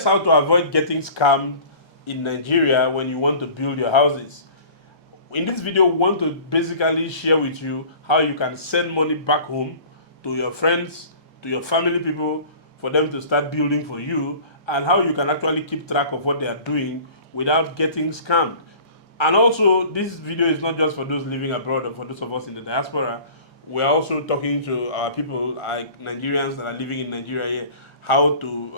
Here's how to avoid getting scammed in Nigeria when you want to build your houses. In this video, we want to basically share with you how you can send money back home to your friends, to your family people, for them to start building for you, and how you can actually keep track of what they are doing without getting scammed. And also, this video is not just for those living abroad or for those of us in the diaspora. We're also talking to our people, like Nigerians that are living in Nigeria here, how to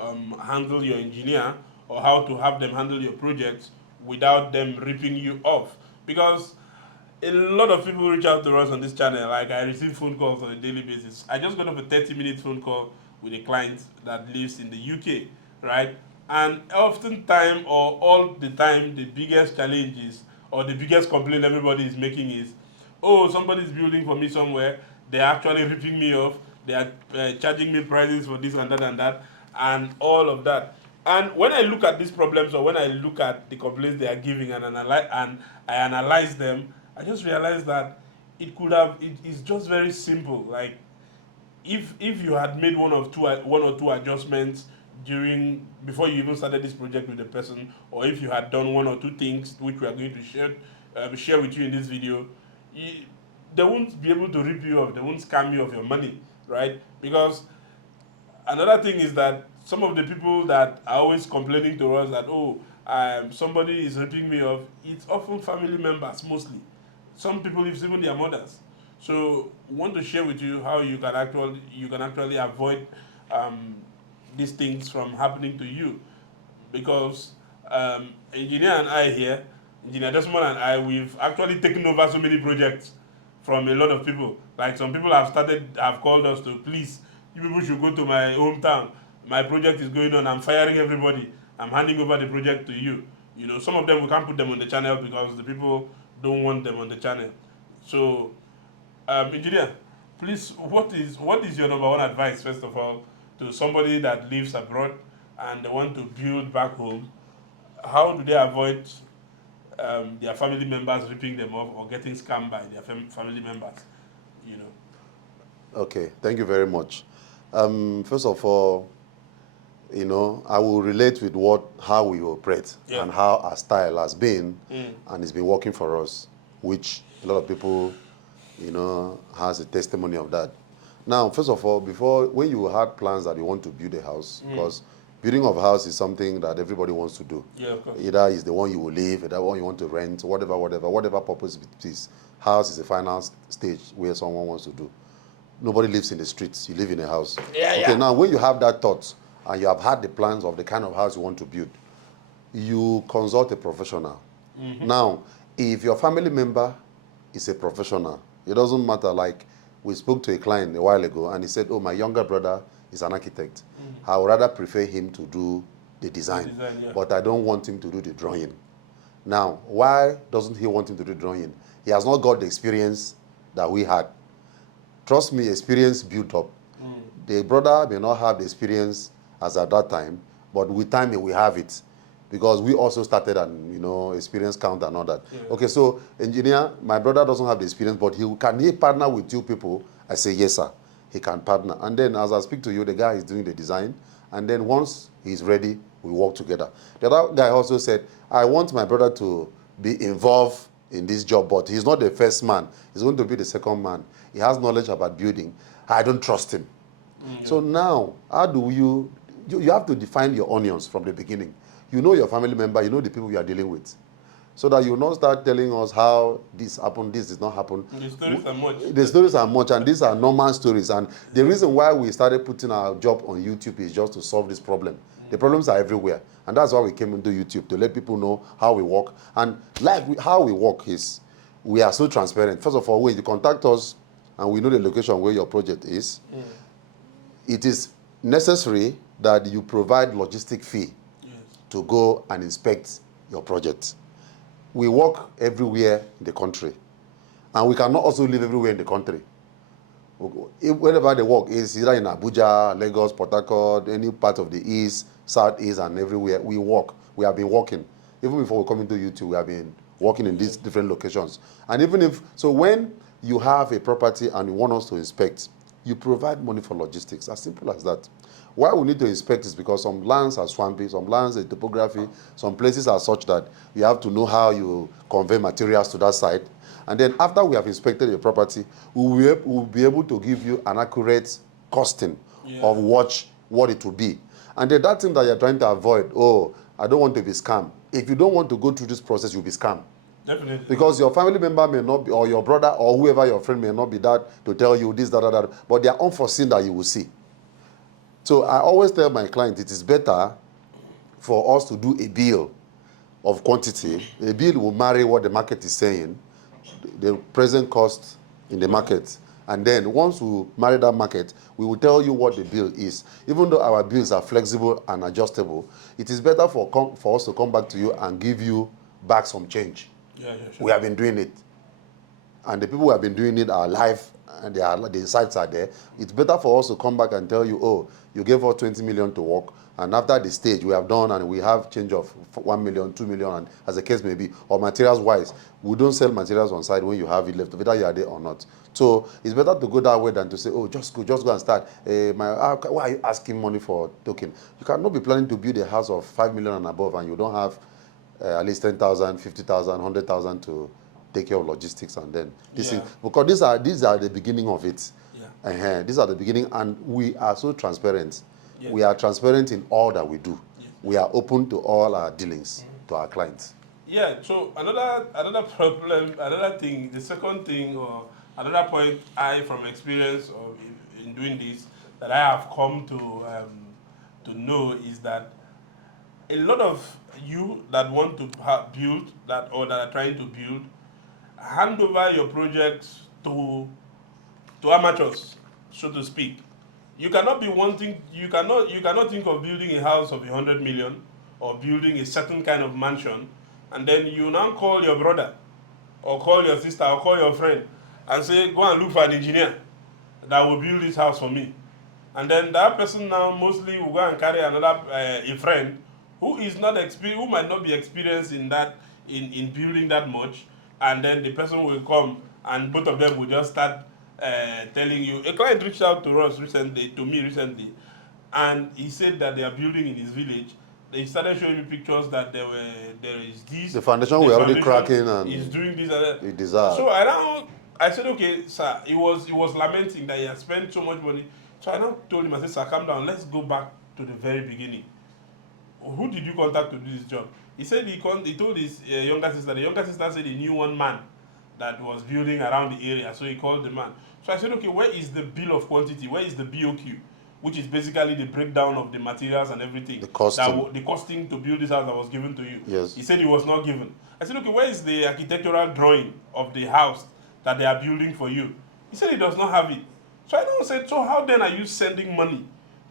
handle your engineer or how to have them handle your projects without them ripping you off. Because a lot of people reach out to us on this channel. Like, I receive phone calls on a daily basis. I just got off a 30-minute phone call with a client that lives in the UK, right? And oftentimes, or all the time, the biggest challenge is, or the biggest complaint everybody is making is, oh, somebody's building for me somewhere. They're actually ripping me off. They are charging me prices for this and that, and all of that. And when I look at these problems, or when I look at the complaints they are giving and I analyze them, I just realize that it is just very simple. Like, if you had made one or two adjustments during before you even started this project with the person, or if you had done one or two things which we are going to share with you in this video, you, they won't be able to rip you off. They won't scam you of your money, right? Because another thing is that some of the people that are always complaining to us that, oh, somebody is ripping me off, it's often family members mostly. Some people it's even their mothers. So we want to share with you how you can actually avoid um, these things from happening to you, because engineer and I here, engineer Desmond and I, we've actually taken over so many projects from a lot of people. Like, some people have called us to, please, you people should go to my hometown. My project is going on. I'm firing everybody. I'm handing over the project to you. You know, some of them we can't put them on the channel because the people don't want them on the channel. So, engineer, please, what is your number one advice, first of all, to somebody that lives abroad and they want to build back home? How do they avoid their family members ripping them off or getting scammed by their family members? You know. Okay, thank you very much. First of all, I will relate with how we operate and how our style has been, and it's been working for us, which a lot of people, has a testimony of that. Now, first of all, when you had plans that you want to build a house, because building of a house is something that everybody wants to do. Yeah, of course. Either it's the one you will live, either one you want to rent, whatever purpose it is. House is the final stage where someone wants to do. Nobody lives in the streets. You live in a house. Okay, now when you have that thought and you have had the plans of the kind of house you want to build, you consult a professional. Now, if your family member is a professional, it doesn't matter. Like, we spoke to a client a while ago and he said, oh, my younger brother is an architect. I would rather prefer him to do the design, but I don't want him to do the drawing. Now, why doesn't he want him to do drawing? He has not got the experience that we had. Trust me, experience built up. The brother may not have the experience as at that time, but with time he will have it, because we also started an experience count and all that. Yeah. Okay, so engineer, my brother doesn't have the experience, but can he partner with you people? I say yes, sir. He can partner. And then as I speak to you, the guy is doing the design, and then once he's ready, we work together. The other guy also said, I want my brother to be involved in this job, but he's not the first man. He's going to be the second man. He has knowledge about building. I don't trust him. So now, how do you have to define your onions from the beginning. You know your family member, you know the people you are dealing with. So that you will not start telling us how this happened, this did not happen. The stories are much. The stories are much, and these are normal stories. And the reason why we started putting our job on YouTube is just to solve this problem. The problems are everywhere. And that's why we came into YouTube, to let people know how we work. And how we work is, we are so transparent. First of all, when you contact us and we know the location where your project is, it is necessary that you provide logistic fee to go and inspect your project. We work everywhere in the country, and we cannot also live everywhere in the country. Wherever they work is either in Abuja, Lagos, Port Harcourt, any part of the east, southeast, and everywhere we work. We have been working. Even before we come into YouTube, we have been working in these different locations. And when you have a property and you want us to inspect, you provide money for logistics, as simple as that. Why we need to inspect is because some lands are swampy, some lands, the topography, some places are such that you have to know how you convey materials to that site. And then after we have inspected your property, we'll be able to give you an accurate costing of what it will be. And then that thing that you're trying to avoid, oh, I don't want to be scammed. If you don't want to go through this process, you'll be scammed. Definitely. Because your family member may not be, or your brother, or whoever your friend may not be that to tell you this, that, but they are unforeseen that you will see. So I always tell my client it is better for us to do a bill of quantity. A bill will marry what the market is saying, the present cost in the market. And then once we marry that market, we will tell you what the bill is. Even though our bills are flexible and adjustable, it is better for us to come back to you and give you back some change. Sure. We have been doing it. And the people who have been doing it are live, and the sites are there. It's better for us to come back and tell you, oh, you gave us 20 million to work, and after the stage we have done and we have change of 1 million, 2 million, and as the case may be, or materials wise, we don't sell materials on site when you have it left, whether you are there or not. So it's better to go that way than to say, oh, just go and start. Why are you asking money for token? You cannot be planning to build a house of 5 million and above and you don't have at least 10,000, 50,000, 100,000 to take care of logistics, and then this is because these are the beginning of it. These are the beginning, and we are so transparent. We are transparent in all that we do. We are open to all our dealings to our clients. Yeah. So another problem, another thing, the second thing, or another point from experience of in doing this, that I have come to know is that a lot of you that want to build that, or that are trying to build, hand over your projects to amateurs, so to speak. You cannot be wanting. You cannot think of building a house of 100 million or building a certain kind of mansion, and then you now call your brother, or call your sister, or call your friend, and say, go and look for an engineer that will build this house for me. And then that person now mostly will go and carry another a friend who is not who might not be experienced in that in building that much, and then the person will come and both of them will just start telling you. A client reached out to me recently, and he said that they are building in his village. They started showing me pictures that there is this. The foundation we're already cracking and he's doing this. it deserves. So I said, okay, sir. He was lamenting that he had spent so much money. So I now told him, I said, sir, calm down. Let's go back to the very beginning. Who did you contact to do this job? He said he told his younger sister. The younger sister said he knew one man that was building around the area. So he called the man. So I said, okay, where is the bill of quantity? Where is the BOQ? Which is basically the breakdown of the materials and everything. The costing. The costing to build this house that was given to you. Yes. He said he was not given. I said, okay, where is the architectural drawing of the house that they are building for you? He said he does not have it. So I don't say, so how then are you sending money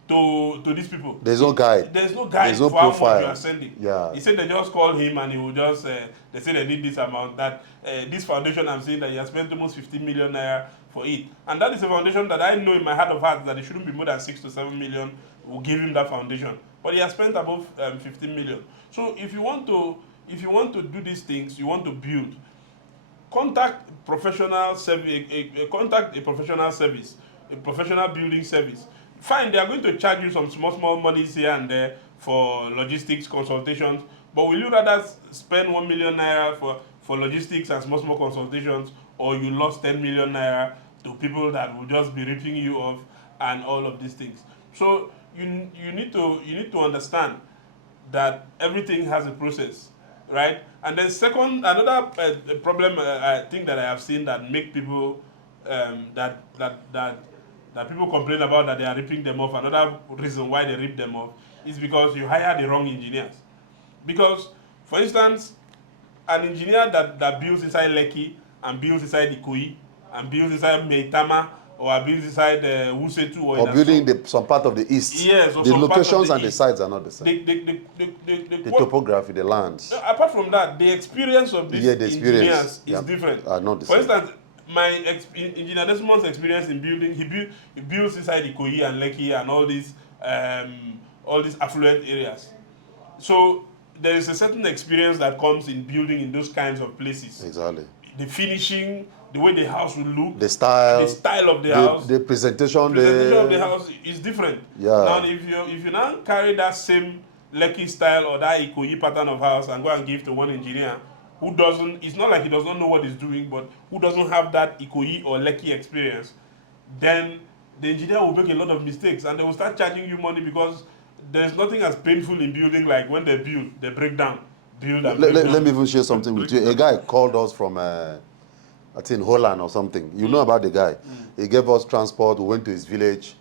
to these people? There's no guide. There's no guide for profile. how much you are sending. Yeah. He said they just call him and he will just, they say they need this amount. That this foundation, I'm saying that he has spent almost 15 million naira for it. And that is a foundation that I know in my heart of hearts that it shouldn't be more than 6 to 7 million. We'll give him that foundation. But he has spent above 15 million. So if you want to do these things, you want to build, contact professional service, contact a professional service, a professional building service. Fine, they are going to charge you some small monies here and there for logistics consultations, but will you rather spend 1 million naira for logistics and small consultations, or you lost 10 million naira to people that will just be ripping you off and all of these things? So you need to understand that everything has a process, right? And then second, another problem I think that I have seen that make people that people complain about that they are ripping them off. Another reason why they rip them off is because you hire the wrong engineers. Because, for instance, an engineer that builds inside Lekki and builds inside Ikoyi and builds inside Meitama or builds inside Wusetu or building some part of the east. Yes, the locations and the sites are not the same. The topography, the lands. Apart from that, the experience of these engineers is different. Are not the For same. instance, my engineer Desmond's experience in building, he builds inside Ikoyi and Lekki and all these affluent areas. So there is a certain experience that comes in building in those kinds of places. Exactly. The finishing, the way the house will look, the style of the house, the presentation of the house is different. Yeah. Now, if you now carry that same Lekki style or that Ikoyi pattern of house and go and give to one engineer who doesn't, it's not like he does not know what he's doing, but who doesn't have that Ikoyi or Lekki experience, then the engineer will make a lot of mistakes and they will start charging you money because there's nothing as painful in building like when they build, they break down. Let me even share something with you. A guy called us from, I think, Holland or something. You know about the guy. He gave us transport. We went to his village.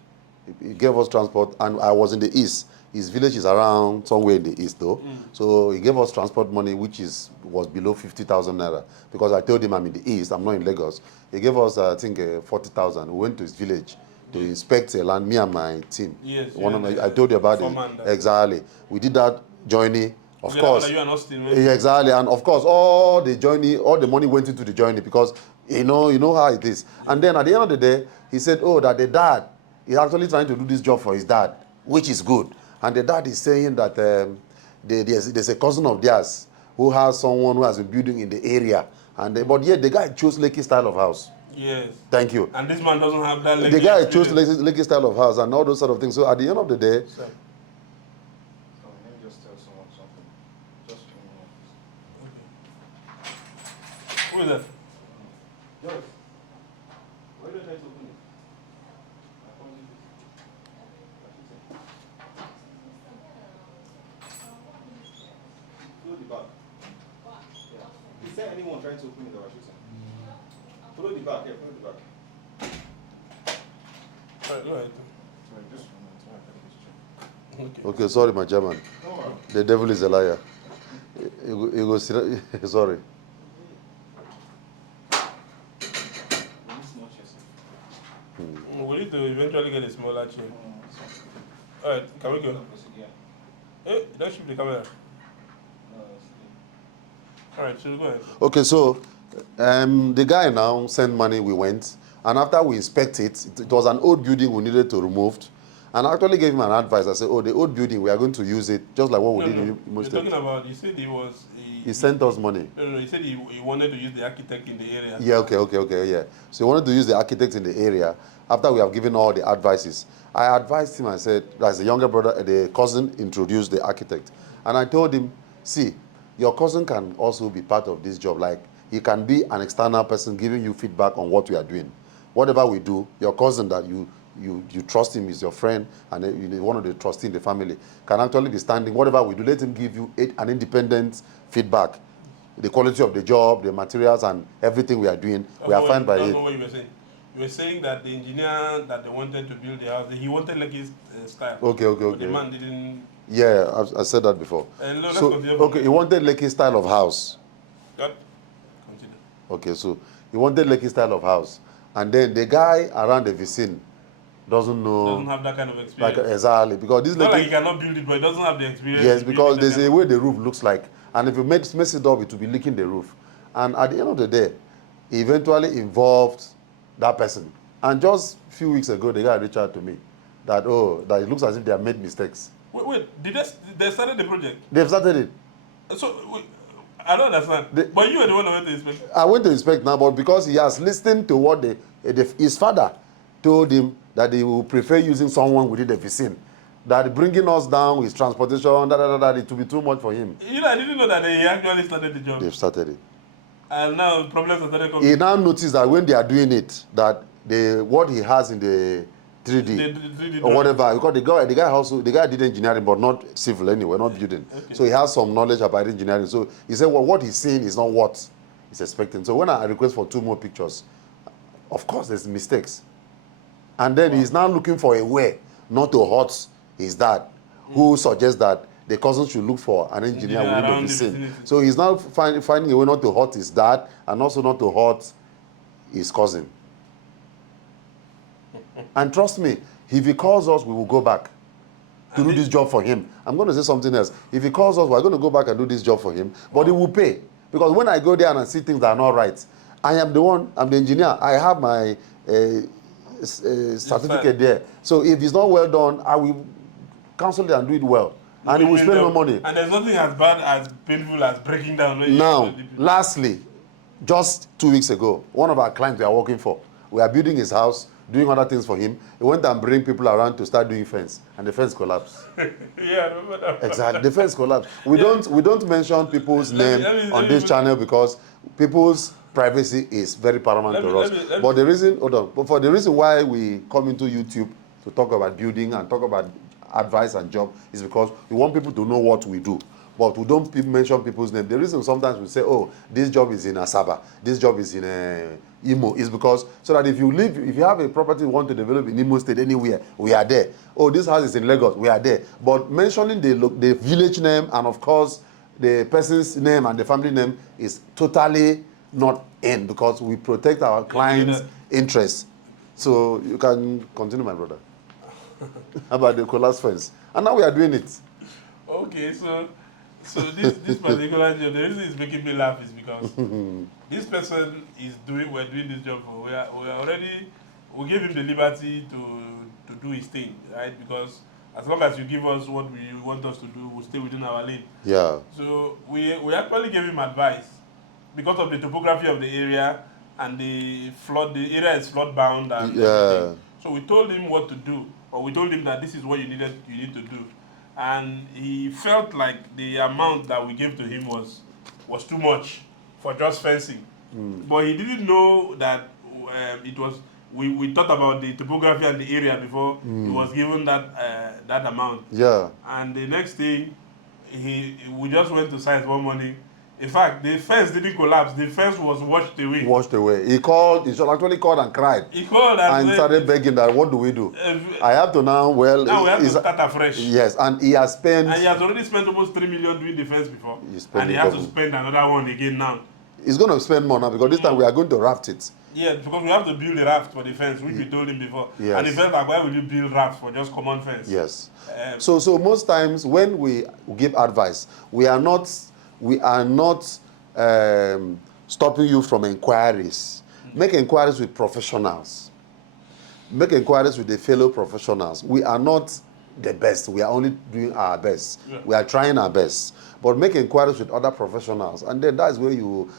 He gave us transport, and I was in the east. His village is around somewhere in the east, though. So he gave us transport money, which was below 50,000 naira. Because I told him I'm in the east, I'm not in Lagos. He gave us, I think, 40,000. We went to his village to inspect the land, me and my team. Yes. I told you about it. Exactly. We did that journey. Of course. You and Austin, right? Exactly. And of course, all the money went into the journey because you know how it is. And then at the end of the day, he said, oh, that the dad is actually trying to do this job for his dad, which is good. And the dad is saying that there's a cousin of theirs who has someone who has been building in the area. But yet the guy chose Lekki style of house. Yes. Thank you. And this man doesn't have that Lekki. The guy chose Lekki style of house and all those sort of things. So at the end of the day, who is that? Yes. Why don't I open it? Follow the back. Yeah. Is there anyone trying to open it or shooting? Follow the back, yeah, follow the back. Alright, go ahead. Sorry, just a moment. okay, sorry, my German. No, The devil is a liar. Sorry. We need to eventually get a smaller chair. Alright, can we go? Hey, don't shoot the camera. Alright, so go ahead. Okay, so the guy now sent money, we went, and after we inspected it was an old building we needed to remove. And I actually gave him an advice. I said, oh, the old building, we are going to use it just like what we did in You're talking about, you said he sent us money. No, he said he wanted to use the architect in the area. Yeah, okay, yeah. So he wanted to use the architect in the area after we have given all the advices. I advised him, I said, as the younger brother, the cousin introduced the architect. And I told him, see, your cousin can also be part of this job. Like, he can be an external person giving you feedback on what we are doing. Whatever we do, your cousin that you trust him, is your friend, and one of the trustees in the family, can actually be standing. Whatever we do, let him give you an independent feedback. The quality of the job, the materials, and everything we are doing, we are fine by it. That's not what you were saying. You were saying that the engineer that they wanted to build the house, he wanted like his style. Okay. But the man didn't. Yeah, I said that before. No, so, okay, he wanted Lekki style of house. God, continue. Okay, so he wanted Lekki style of house. And then the guy around the vicinity doesn't have that kind of experience. Exactly, because this not like he cannot build it, but he doesn't have the experience. Yes, because there's a way the roof looks like, and if you mess it up, it will be leaking the roof. And at the end of the day, he eventually involved that person. And just a few weeks ago, the guy reached out to me that it looks as if they have made mistakes. Wait, did they started the project? They've started it. So I don't understand. But you were the one who went to inspect. I went to inspect now, but because he has listened to what his father told him, that he will prefer using someone within the vicinity. That bringing us down with transportation, it will be too much for him. I didn't know that they actually started the job. They've started it. And now problems are started coming. He now noticed that when they are doing it, that what he has in the 3D or whatever, because the guy did engineering, but not civil anyway, not building. Okay. So he has some knowledge about engineering. So he said, well, what he's seeing is not what he's expecting. So when I request for 2 more pictures, of course there's mistakes. And then he's now looking for a way not to hurt his dad, who suggests that the cousin should look for an engineer within the vicinity. So he's now finding a way not to hurt his dad and also not to hurt his cousin. And trust me, if he calls us, we will go back to do this job for him. I'm going to say something else. If he calls us, we're going to go back and do this job for him, but he will pay. Because when I go there and I see things that are not right, I'm the engineer. I have my certificate there. So if it's not well done, I will cancel it and do it well. And he will spend more money. And there's nothing as bad as painful as breaking down. Now, lastly, Just 2 weeks ago, one of our clients we are working for, we are building his house, doing other things for him. He went and bring people around to start doing fence, and the fence collapsed. Yeah, I remember that. Exactly, the fence collapsed. We don't mention people's name on this put- channel because people's privacy is very paramount to us. But the reason, hold on, but for the reason why we come into YouTube to talk about building and talk about advice and job is because we want people to know what we do. But we don't mention people's name. The reason sometimes we say, oh, this job is in Asaba, this job is in Imo, is because so that if you have a property you want to develop in Imo State anywhere, we are there. Oh, this house is in Lagos, we are there. But mentioning the village name and of course the person's name and the family name is totally not in because we protect our clients' interests. So you can continue, my brother. About the collapse fence. And now we are doing it. Okay, so this particular job, the reason it's making me laugh is because this person we're doing this job for. We gave him the liberty to do his thing, right? Because as long as you give us what you want us to do, we'll stay within our lane. Yeah. So we actually gave him advice because of the topography of the area and the area is flood bound and everything. So we told him what to do, or we told him that this is what you need to do. And he felt like the amount that we gave to him was too much for just fencing. But he didn't know that it was. We thought about the topography and the area before he was given that amount. Yeah. And the next thing, we just went to site one morning. In fact, the fence didn't collapse. The fence was washed away. Washed away. He actually called and cried. He called and started begging that, what do we do? I have to now, well... Now we have to start afresh. Yes, and he has spent... And he has already spent almost 3 million doing the fence before. And he has to spend another one again now. He's going to spend more now because this time we are going to raft it. Yeah, because we have to build a raft for the fence, which we told him before. Yes. And he felt like, why will you build rafts for just common fence? Yes. So most times when we give advice, we are not stopping you from inquiries. Make inquiries with professionals. Make inquiries with the fellow professionals. We are not the best. We are only doing our best. Yeah. We are trying our best. But make inquiries with other professionals. And then that's where you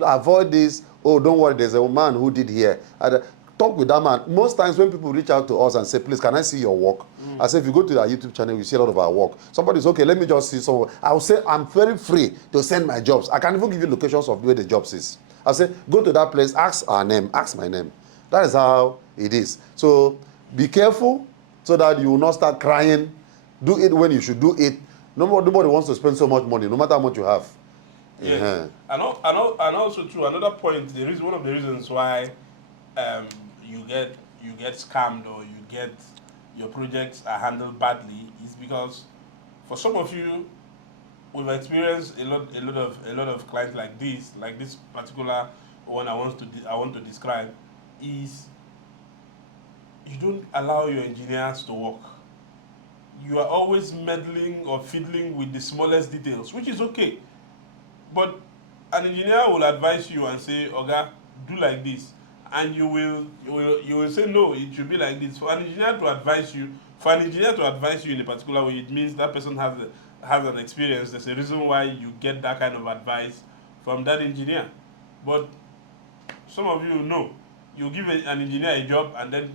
avoid this, oh, don't worry, there's a man who did here. Talk with that man. Most times when people reach out to us and say, please, can I see your work? I say, if you go to our YouTube channel, you see a lot of our work. Somebody's, okay, let me just see some. I'll say, I'm very free to send my jobs. I can even give you locations of where the jobs is. I'll say, go to that place, ask our name, ask my name. That is how it is. So be careful so that you will not start crying. Do it when you should do it. Nobody wants to spend so much money, no matter how much you have. Yes. And also too, another point, one of the reasons why you get scammed or your projects are handled badly is because for some of you, we've experienced a lot of clients like this particular one I want to describe, is you don't allow your engineers to work. You are always meddling or fiddling with the smallest details, which is okay. But an engineer will advise you and say, Oga, do like this. And you will say, no, it should be like this. For an engineer to advise you in a particular way, it means that person has an experience. There's a reason why you get that kind of advice from that engineer. But some of you know, you give an engineer a job and then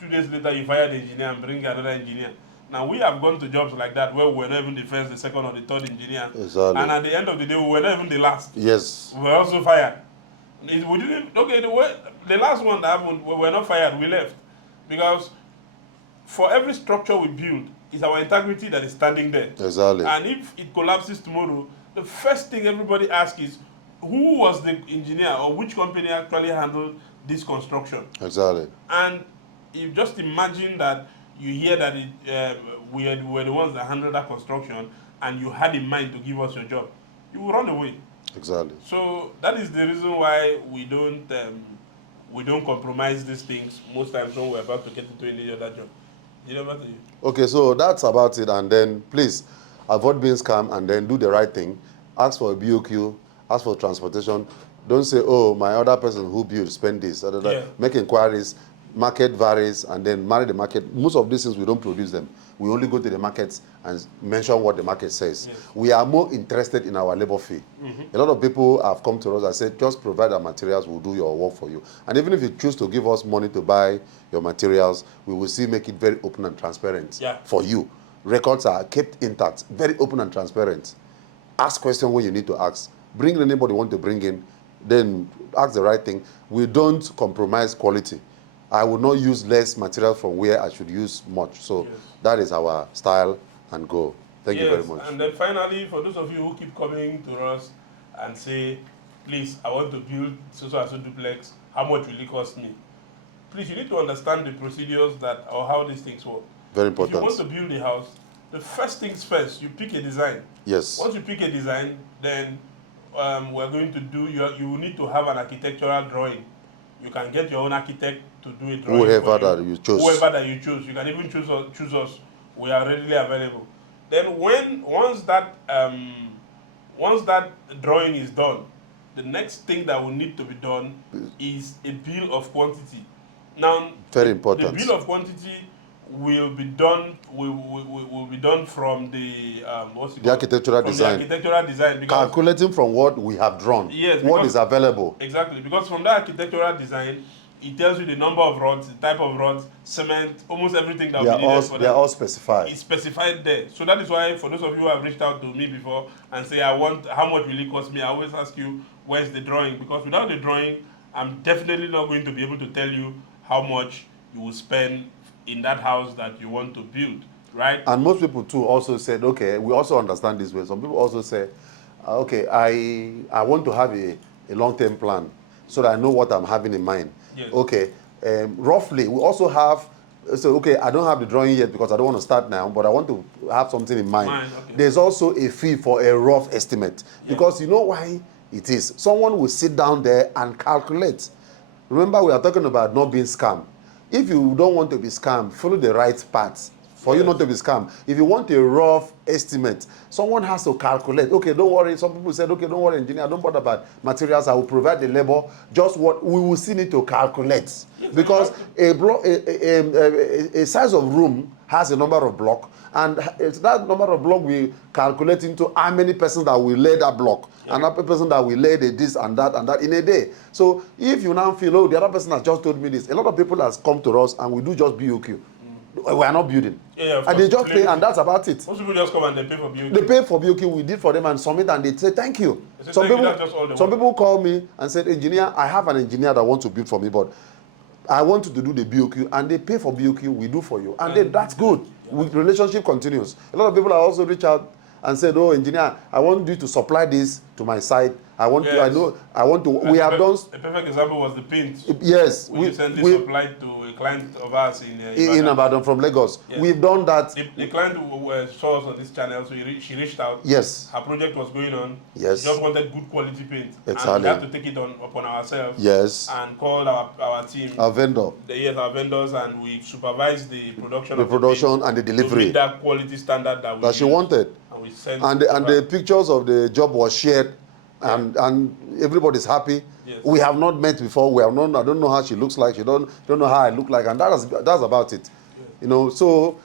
2 days later you fire the engineer and bring another engineer. Now, we have gone to jobs like that where we were not even the first, the second, or the third engineer. Exactly. And at the end of the day, we were not even the last. Yes. We were also fired. The last one that happened, we were not fired, we left. Because for every structure we build, it's our integrity that is standing there. Exactly. And if it collapses tomorrow, the first thing everybody asks is, who was the engineer or which company actually handled this construction? Exactly. And you just imagine that you hear that we were the ones that handled that construction and you had in mind to give us your job, you will run away. Exactly. So that is the reason why we don't compromise these things most times when we're about to get into any other job. Okay, so that's about it. And then please avoid being scammed and then do the right thing. Ask for a BOQ, ask for transportation. Don't say, oh, my other person who built spend this. Yeah. Make inquiries. market varies, and then marry the market. Most of these things, we don't produce them. We only go to the markets and mention what the market says. Yes. We are more interested in our labor fee. A lot of people have come to us and said, just provide our materials, we'll do your work for you. And even if you choose to give us money to buy your materials, we will still make it very open and transparent for you. Records are kept intact, very open and transparent. Ask questions when you need to ask. Bring anybody you want to bring in, then ask the right thing. We don't compromise quality. I will not use less material from where I should use much. So that is our style and goal. Thank you very much. And then finally, for those of you who keep coming to us and say, please, I want to build so duplex, how much will it cost me? Please, you need to understand the procedures that or how these things work. Very important. If you want to build a house, the first things first, you pick a design. Yes. Once you pick a design, then we're going to do, you will need to have an architectural drawing. You can get your own architect to do a drawing. Whoever that you choose. Whoever that you choose. You can even choose us. We are readily available. Then once that drawing is done, the next thing that will need to be done is a bill of quantity. Now, very important. The bill of quantity will be done. Will be done from the architectural design. The architectural design. Because calculating from what we have drawn. Yes. What is available. Exactly, because from that architectural design, it tells you the number of rods, the type of rods, cement, almost everything that will be needed for them. They are all specified. It's specified there. So that is why, for those of you who have reached out to me before and say, how much will it cost me? I always ask you, where's the drawing? Because without the drawing, I'm definitely not going to be able to tell you how much you will spend in that house that you want to build, right? And most people too also said, okay, we also understand this way. Some people also say, okay, I want to have a long-term plan so that I know what I'm having in mind. Yes. Okay, roughly, we also have, so okay, I don't have the drawing yet because I don't want to start now, but I want to have something in mind. Okay. There's also a fee for a rough estimate because you know why it is. Someone will sit down there and calculate. Remember, we are talking about not being scammed. If you don't want to be scammed, follow the right path for you not to be scammed. If you want a rough estimate, someone has to calculate. Okay, don't worry. Some people said, okay, don't worry, engineer, don't bother about materials. I will provide the labor. Just what we will still need to calculate. Yes, because a size of room has a number of block, and it's that number of block we calculate into how many persons that will lay that block, and that person that will lay the this and that in a day. So if you now feel, oh, the other person has just told me this, a lot of people has come to us and we do just BOQ. We are not building. And they just pay, and that's about it. Most people just come and they pay for BOQ. They pay for BOQ, we did for them and submit, and they say thank you. Some people call me and said, engineer, I have an engineer that wants to build for me, but I want you to do the BOQ, and they pay for BOQ, we do for you. And then that's good. Relationship continues. A lot of people are also reach out and said, oh, engineer, I want you to supply this to my site. I want to, we have done. A perfect example was the paint. Yes. We recently supplied to a client of ours in Ibadan from Lagos. Yes. We've done that. The client saw us on this channel, so she reached out. Yes. Her project was going on. Yes. She just wanted good quality paint. Exactly. And we had to take it upon ourselves. Yes. And called our team. Our vendor. Our vendors, and we supervised the production and the delivery. To meet that quality standard that she wanted. And we sent and the pictures of the job was shared. And everybody's happy. Yes. We have not met before. We have not. I don't know how she looks like. She don't know how I look like, and that's about it. Yes. You know. So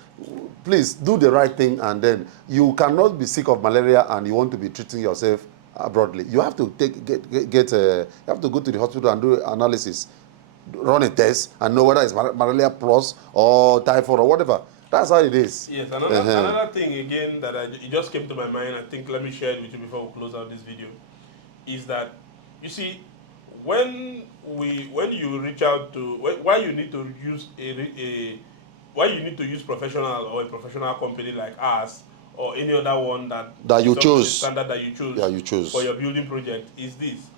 please do the right thing, and then you cannot be sick of malaria and you want to be treating yourself broadly. You have to you have to go to the hospital and do analysis, run a test, and know whether it's malaria plus or typhoid or whatever. That's how it is. Yes, another thing again that it just came to my mind, I think let me share it with you before we close out this video, is that, you see, when you reach out to, why you need to use professional or a professional company like us or any other one that you choose, the standard that you choose for your building project is this.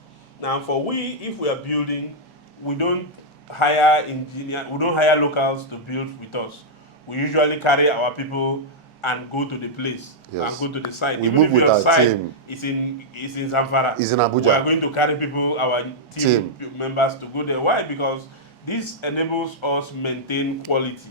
Now, if we are building, we don't hire locals to build with us. We usually carry our people and go to the place and go to the site. We move with our team. It's in Zamfara. It's in Abuja. We are going to carry people, our team members, to go there. Why? Because this enables us maintain quality.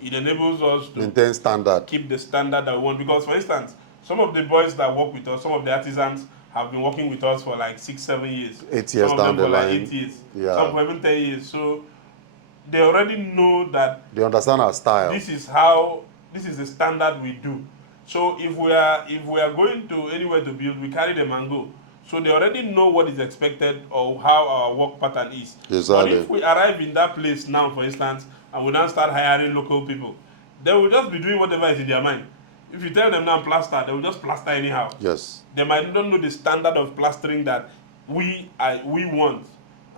It enables us to maintain standard. Keep the standard that we want. Because, for instance, some of the boys that work with us, some of the artisans have been working with us for like 6-7 years. 8 years some down the line. Like 8 years. Yeah. Some for even 10 years. So they already know that They understand our style. this is the standard we do. So if we are going to anywhere to build, we carry them and go. So they already know what is expected or how our work pattern is. Exactly. But if we arrive in that place now, for instance, and we now start hiring local people, they will just be doing whatever is in their mind. If you tell them now plaster, they will just plaster anyhow. Yes. They might not know the standard of plastering that we want,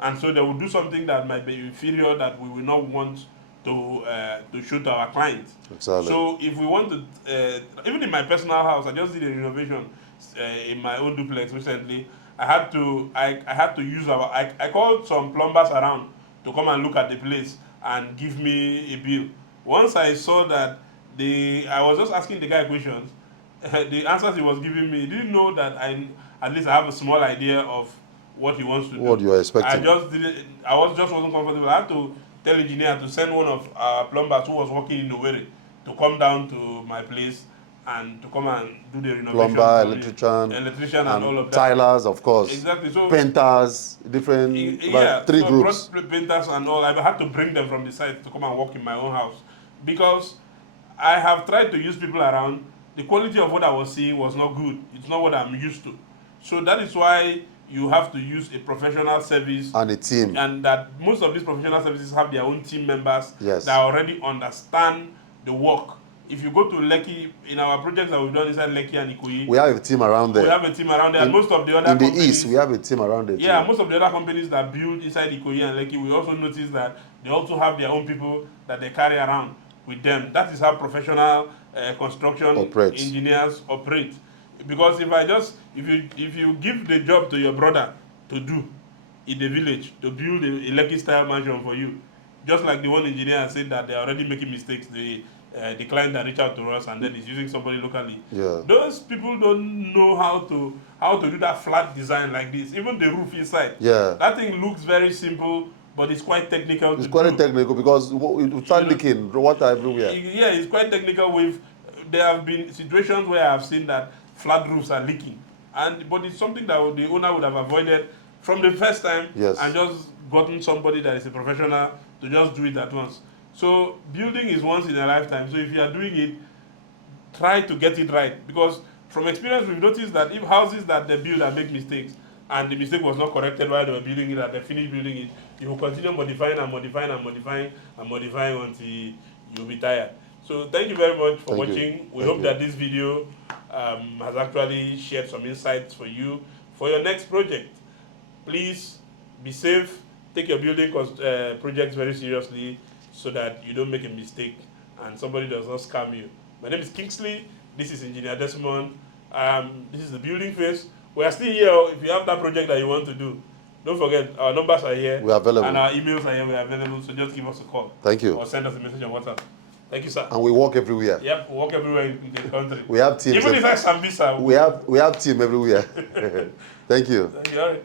and so they will do something that might be inferior that we will not want to show to our clients. Exactly. So if we want to, even in my personal house, I just did a renovation in my own duplex recently. I had to use I called some plumbers around to come and look at the place and give me a bill. Once I saw that I was just asking the guy questions, the answers he was giving me, he didn't know that at least I have a small idea of what he wants to do. What you are expecting. I wasn't comfortable. I had to tell engineer to send one of our plumbers who was working in Owerri to come down to my place and to come and do the renovation. Plumber, electrician, and all of that. Tilers, of course. Exactly. So painters, different, like three groups. Painters and all. I had to bring them from the site to come and work in my own house because I have tried to use people around. The quality of what I was seeing was not good. It's not what I'm used to. So that is why you have to use a professional service and a team. And that most of these professional services have their own team members yes. that already understand the work. If you go to Lekki, in our projects that we've done inside Lekki and Ikoyi, we have a team around there. We have a team around there. And most of the other companies, in the east, we have a team around there. Yeah, most of the other companies that build inside Ikoyi and Lekki, we also notice that they also have their own people that they carry around with them. That is how professional construction engineers operate. Because if you give the job to your brother to do in the village, to build a Lekki style mansion for you, just like the one engineer said that they're already making mistakes, the client that reached out to us and then is using somebody locally. Yeah. Those people don't know how to do that flat design like this. Even the roof inside. Yeah. That thing looks very simple, but it's quite technical. It's quite technical because it start leaking water everywhere. Yeah, it's quite technical. There have been situations where I've seen that flat roofs are leaking, but it's something that the owner would have avoided from the first time. Yes. And just gotten somebody that is a professional to just do it at once. So building is once in a lifetime. So if you are doing it, try to get it right. Because from experience, we've noticed that if houses that they build and make mistakes, and the mistake was not corrected while they were building it and they finished building it, you will continue modifying and modifying and modifying and modifying until you'll be tired. So thank you very much for watching. We hope that this video has actually shared some insights for you for your next project. Please be safe. Take your building projects very seriously so that you don't make a mistake and somebody does not scam you. My name is Kingsley. This is Engineer Desmond. This is the building phase. We are still here. If you have that project that you want to do, don't forget our numbers are here. We are available. And our emails are here. We are available. So just give us a call. Thank you. Or send us a message on WhatsApp. Thank you, sir. And we work everywhere. Yep, we work everywhere in the country. We have teams. Even if I Sambisa. We have team everywhere. Thank you. Thank you.